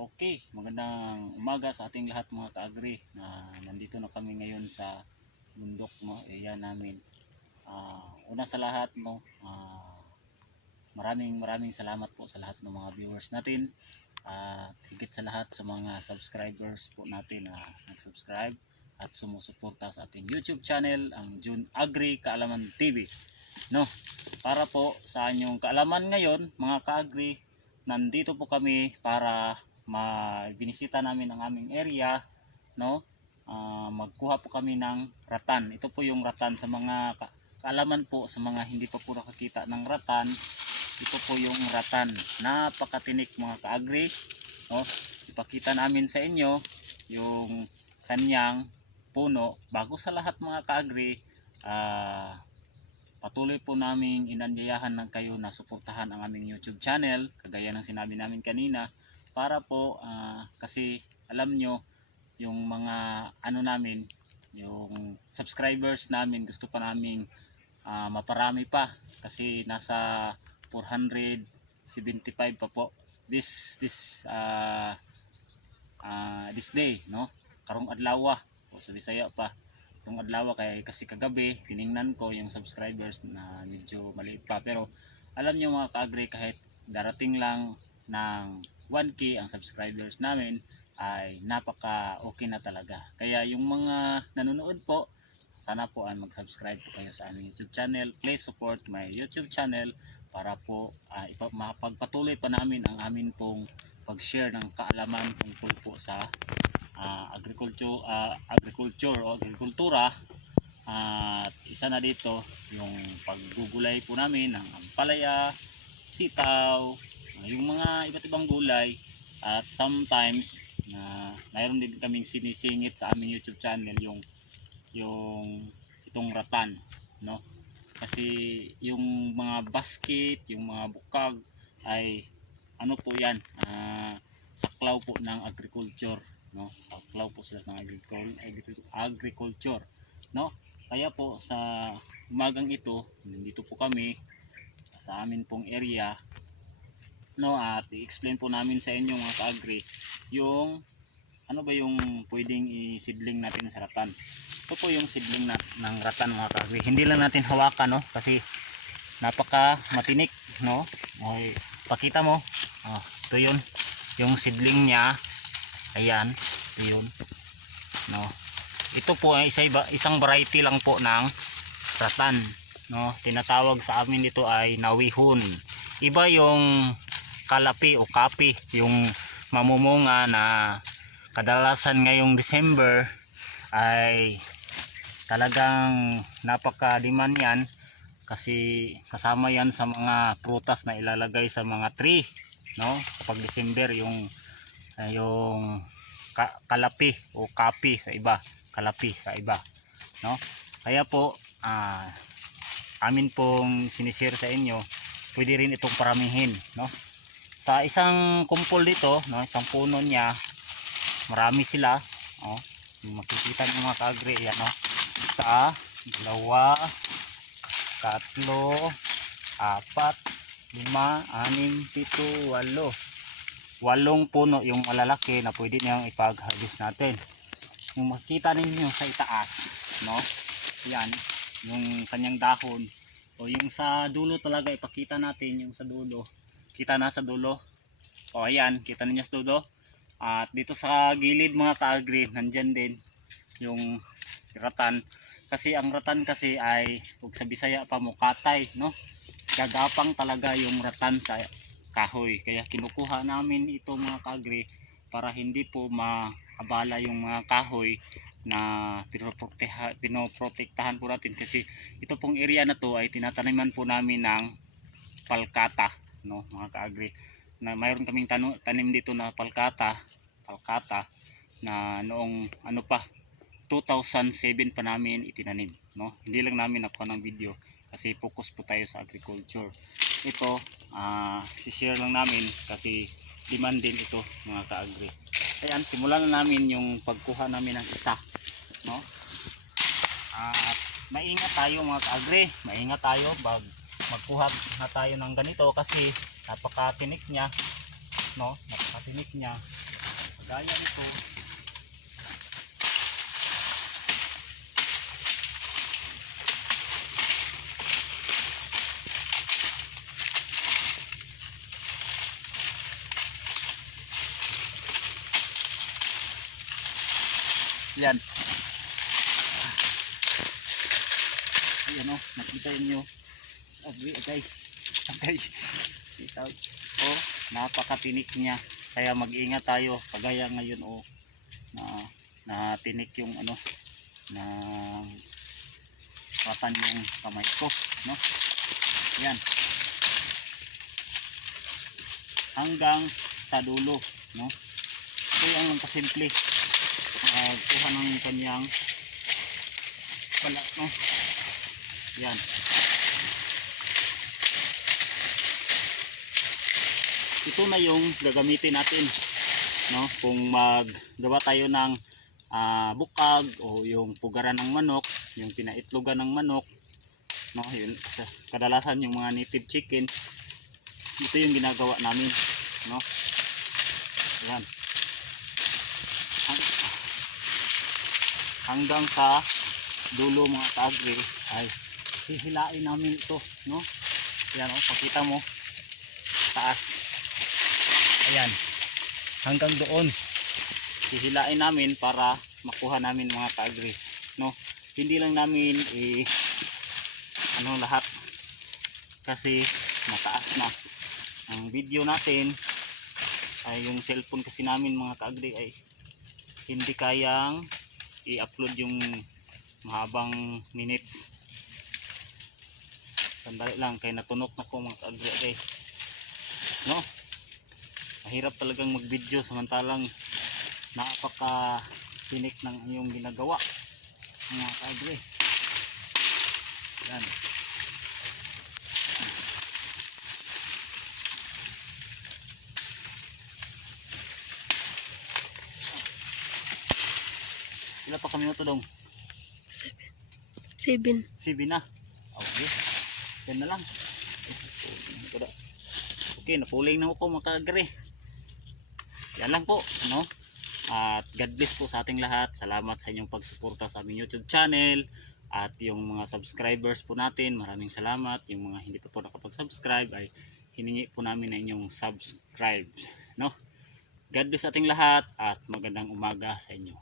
Okay, magandang umaga sa ating lahat mga kaagri na nandito na kami ngayon sa bundok no, area namin. Ah, una sa lahat no, ah, maraming maraming salamat po sa lahat ng mga viewers natin at higit sa lahat sa mga subscribers po natin na nag-subscribe at sumusuporta sa ating YouTube channel ang June Agri Kaalaman TV. No, para po sa inyong kaalaman ngayon mga kaagri, nandito po kami para ma-binisita namin ang aming area, no? Ah, magkuha po kami ng ratan. Ito po yung ratan sa mga ka- kaalaman po sa mga hindi pa po nakakita ng ratan. Ito po yung ratan. Napakatinik mga kaagri, no? Ipakita namin sa inyo yung kanyang puno. Bago sa lahat mga kaagri, ah patuloy po naming inanyayahan ng kayo na suportahan ang aming YouTube channel kagaya ng sinabi namin kanina para po ah, kasi alam nyo yung mga ano namin yung subscribers namin gusto pa namin ah, maparami pa. Kasi nasa 475 pa po this this ah ah, this day no? Karong adlaw o sa Bisaya pa. Karong adlaw kay kasi kagabi tiningnan ko yung subscribers na medyo maliit pa. Pero alam nyo mga ka-agree kahit darating lang ng 1k ang subscribers namin ay napaka okay na talaga. Kaya yung mga nanonood po, sana po ay mag-subscribe po kayo sa aming YouTube channel. Please support my YouTube channel para po ipa- mapagpatuloy pa namin ang amin pong pag-share ng kaalaman tungkol po sa ah, agriculture, ah, agriculture o agrikultura. At isa na dito yung paggugulay po namin ng ampalaya, sitaw, yung mga iba't ibang gulay at sometimes na mayroon din kaming sinisingit sa aming YouTube channel yung yung itong ratan no? Kasi yung mga basket yung mga bukag ay ano po yan ah, saklaw po ng agriculture no? Saklaw po sila ng agriculture agriculture no? Kaya po sa umagang ito nandito po kami sa amin pong area no at i-explain po namin sa inyo mga ka-agri yung ano ba yung pwedeng isidling natin sa ratan? Ito po yung sidling na, ng ratan mga ka-agri. Hindi lang natin hawakan no kasi napaka matinik no? Okay, pakita mo. Oh, ito yun. Yung sidling niya ayan ito yun no? Ito po ay isa, isang variety lang po ng ratan no? Tinatawag sa amin ito ay nawihon iba yung kalapi o kapi yung mamumunga na kadalasan ngayong December ay talagang napaka-demand yan kasi kasama yan sa mga prutas na ilalagay sa mga tree no? Kapag December yung ah, yung ka- kalapi o kapi sa iba kalapi sa iba no? Kaya po ah, amin pong sinishare sa inyo pwede rin itong paramihin no sa isang kumpol dito no isang puno niya marami sila oh. Makikita niyo mga kaagri yan no isa dalawa tatlo apat lima anim pito walo. Walong puno yung malalaki na pwede niyang ipag-harvest natin. Yung makikita ninyo sa itaas no yan yung kanyang dahon o yung sa dulo talaga ipakita natin yung sa dulo kita na sa dulo. O ayan kita ninyo sa dulo. At dito sa gilid mga ka-agri nandyan din yung ratan. Kasi ang ratan kasi ay huwag sa bisaya pa mukatay no? Gagapang talaga yung ratan sa kahoy. Kaya kinukuha namin ito mga ka-agri para hindi po maabala yung mga kahoy na pinoprotektahan, pinoprotektahan po natin. Kasi ito pong area na to ay tinataniman po namin ng palkata no mga kaagri na mayroon kaming tanu- tanim dito na palkata palkata na noong ano pa 2007 pa namin itinanim no? Hindi lang namin nakuha ng video kasi focus po tayo sa agriculture. Ito ah share lang namin kasi demand din ito mga kaagri. Ayan simulan na namin yung pagkuha namin ng isa no? At maingat tayo mga kaagri. Maingat tayo bag magkuha na tayo ng ganito kasi napakatinik niya no napakatinik niya Gaya nito. Yan. Ayan o, nakita nyo. Agri, agay. Agay. Kita. Oh, napakatinik niya. Kaya mag-ingat tayo. Kagaya ngayon oh, na natinik yung ano na patan yung kamay ko, no? Yan. Hanggang sa dulo, no? Ito yung kasimple. Magkuha ng kanyang balat, no? Yan. Ito na yung gagamitin natin, no? Kung maggawa tayo ng ah, bukag o yung pugaran ng manok, yung pinaitlogan ng manok, no? Yun, sa kadalasan yung mga native chicken, ito yung ginagawa namin, no? Yan. Hang- hanggang sa dulo mga kaagri ay hihilain namin ito, no? Yan, oh, pakita mo. Taas. Ayan. Hanggang doon. Hihilain namin para makuha namin mga kaagri, no? Hindi lang namin eh, ano lahat kasi mataas na ang video natin ay yung cellphone kasi namin mga kaagri ay hindi kayang i-upload yung mahabang minutes sandali lang kay natunok na ko mga kaagri no mahirap talagang mag video samantalang napaka tinik ng iyong ginagawa mga kaagri yan Sila pa kami minuto dong. Seven. CB na. Okay. Yan na lang. Okay, napuling na ako mga kaagri. Yan lang po, no? At God bless po sa ating lahat. Salamat sa inyong pagsuporta sa aming YouTube channel. At yung mga subscribers po natin, maraming salamat. Yung mga hindi pa po nakapag-subscribe ay hiningi po namin na inyong subscribe. No? God bless ating lahat at magandang umaga sa inyo.